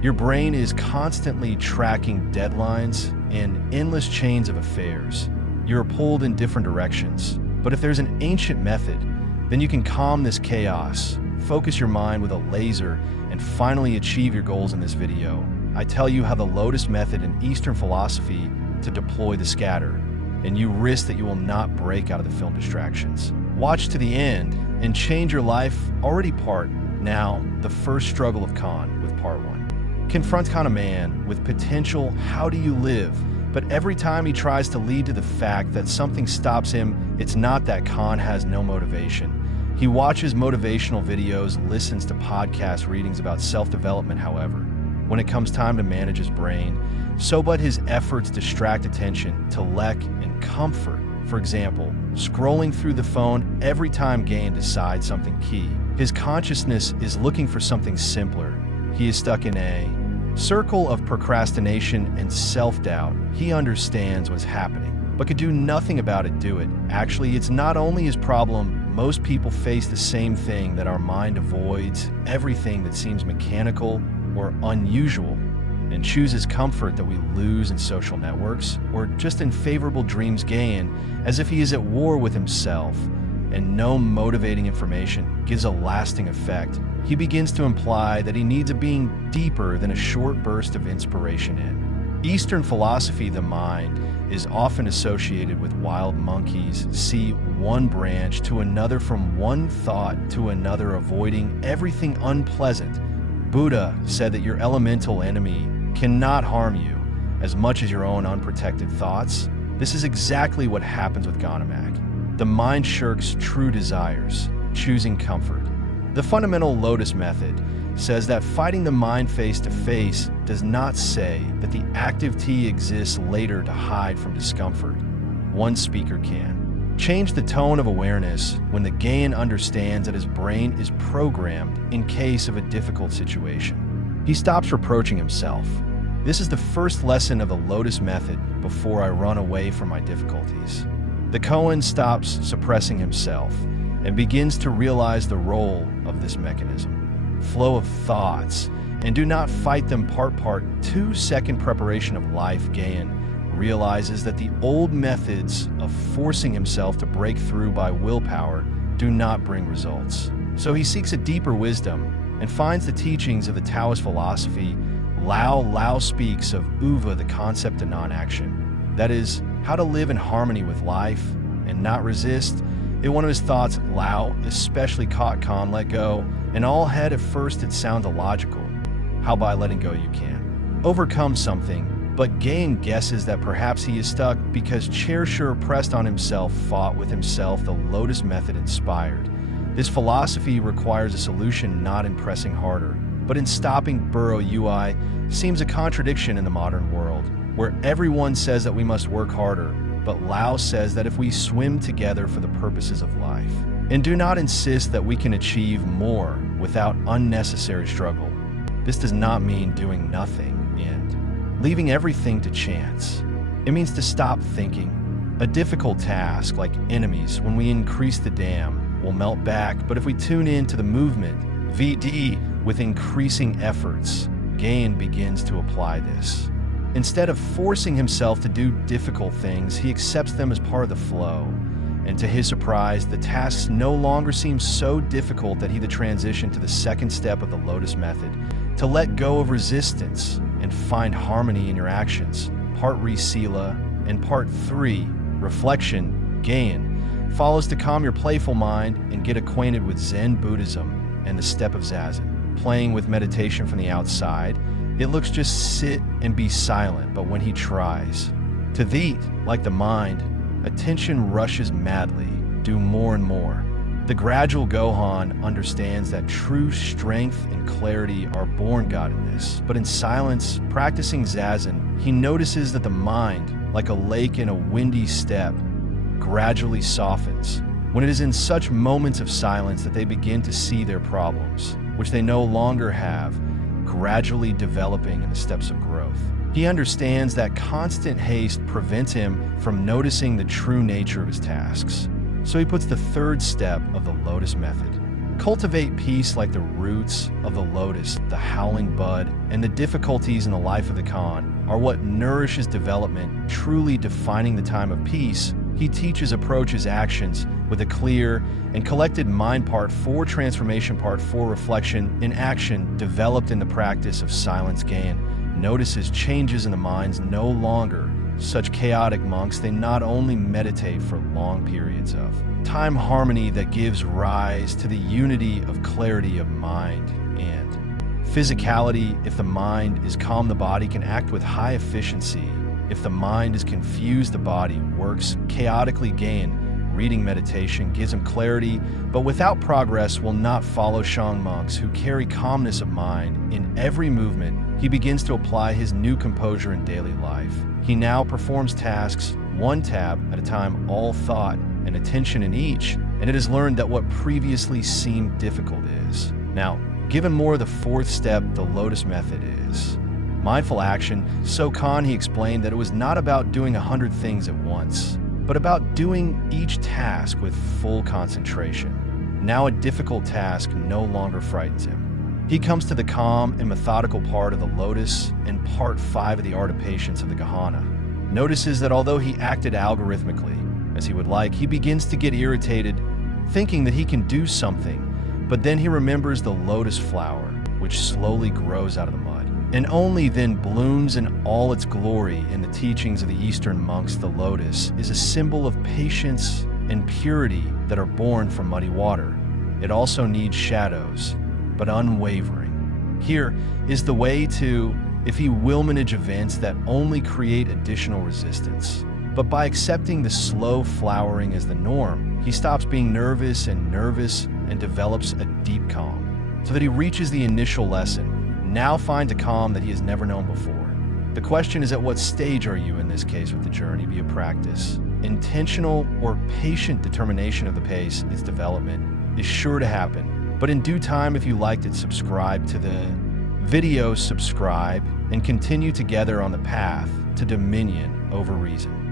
Your brain is constantly tracking deadlines and endless chains of affairs. You're pulled in different directions. But if there's an ancient method, then you can calm this chaos, focus your mind with a laser, and finally achieve your goals in this video. I tell you how the Lotus Method in Eastern philosophy to deploy the scatter, and you risk that you will not break out of the film distractions. Watch to the end and change your life already part. Now, the first struggle of Khan with part 1. Confront Khan, a man with potential. How do you live? But every time he tries to lead to the fact that something stops him, it's not that Khan has no motivation. He watches motivational videos, listens to podcast readings about self-development. However, when it comes time to manage his brain, so but his efforts distract attention to lack and comfort. For example, scrolling through the phone every time Gohan decides something key. His consciousness is looking for something simpler. He is stuck in a circle of procrastination and self-doubt. He understands what's happening, but could do nothing about it. Actually, it's not only his problem. Most people face the same thing, that our mind avoids everything that seems mechanical or unusual and chooses comfort that we lose in social networks or just in favorable dreams. Gohan, as if he is at war with himself, and no motivating information gives a lasting effect. He begins to imply that he needs a being deeper than a short burst of inspiration. In Eastern philosophy, the mind is often associated with wild monkeys. See one branch to another, from one thought to another, avoiding everything unpleasant. Buddha said that your elemental enemy cannot harm you as much as your own unprotected thoughts. This is exactly what happens with Gohan. The mind shirks true desires, choosing comfort. The fundamental Lotus Method says that fighting the mind face to face does not say that the active T exists later to hide from discomfort. One speaker can change the tone of awareness when the Gohan understands that his brain is programmed in case of a difficult situation. He stops reproaching himself. This is the first lesson of the Lotus Method before I run away from my difficulties. The Gohan stops suppressing himself and begins to realize the role of this mechanism. Flow of thoughts, and do not fight them. Part 2 preparation of life. Gohan realizes that the old methods of forcing himself to break through by willpower do not bring results. So he seeks a deeper wisdom and finds the teachings of the Taoist philosophy. Lao speaks of Uva, the concept of non-action. That is, how to live in harmony with life and not resist. In one of his thoughts, Lao especially caught Khan let go, and all had at first it sounds illogical. How by letting go you can overcome something, but Gohan guesses that perhaps he is stuck because Chershur pressed on himself, fought with himself. The Lotus Method inspired. This philosophy requires a solution not in pressing harder, but in stopping. Burrow UI seems a contradiction in the modern world, where everyone says that we must work harder, but Lao says that if we swim together for the purposes of life, and do not insist that we can achieve more without unnecessary struggle. This does not mean doing nothing and leaving everything to chance. It means to stop thinking. A difficult task, like enemies, when we increase the dam, will melt back, but if we tune in to the movement, VD, with increasing efforts, Gohan begins to apply this. Instead of forcing himself to do difficult things, he accepts them as part of the flow. And to his surprise, the tasks no longer seem so difficult that he transitioned to the second step of the Lotus Method, to let go of resistance and find harmony in your actions. Part Sila and Part 3, Reflection. Gohan follows to calm your playful mind and get acquainted with Zen Buddhism and the step of Zazen. Playing with meditation from the outside, it looks just sit and be silent, but when he tries to eat like the mind, attention rushes madly, do more and more. The gradual Gohan understands that true strength and clarity are born God in this, but in silence, practicing Zazen, he notices that the mind, like a lake in a windy steppe, gradually softens. When it is in such moments of silence that they begin to see their problems, which they no longer have, gradually developing in the steps of growth. He understands that constant haste prevents him from noticing the true nature of his tasks. So he puts the third step of the Lotus Method, Cultivate peace like the roots of the lotus, the howling bud, and the difficulties in the life of the Khan are what nourishes development, truly defining the time of peace. He approaches actions with a clear and collected mind. Part 4 transformation. Part 4 reflection in action, developed in the practice of silence. Gain notices changes in the minds, no longer such chaotic monks. They not only meditate for long periods of time, harmony that gives rise to the unity of clarity of mind and physicality. If the mind is calm, the body can act with high efficiency. If the mind is confused, the body works chaotically. Gain reading meditation gives him clarity, but without progress will not follow. Shang monks who carry calmness of mind in every movement. He begins to apply his new composure in daily life. He now performs tasks one tab at a time, all thought and attention in each, and it is learned that what previously seemed difficult is now given more. The fourth step, the Lotus Method, is mindful action. So Khan, he explained that it was not about doing 100 things at once, but about doing each task with full concentration. Now a difficult task no longer frightens him. He comes to the calm and methodical part of the lotus in part 5 of the art of patience of the Gohan. Notices that although he acted algorithmically as he would like, he begins to get irritated, thinking that he can do something, but then he remembers the lotus flower, which slowly grows out of the mud and only then blooms in all its glory. In the teachings of the Eastern monks, the lotus is a symbol of patience and purity that are born from muddy water. It also needs shadows, but unwavering. Here is the way to, if he will, manage events that only create additional resistance. But by accepting the slow flowering as the norm, he stops being nervous and develops a deep calm, so that he reaches the initial lesson, now finds a calm that he has never known before. The question is, at what stage are you in this case with the journey? Be a practice. Intentional or patient determination of the pace, its development, is sure to happen. But in due time, if you liked it, subscribe to the video, subscribe, and continue together on the path to dominion over reason.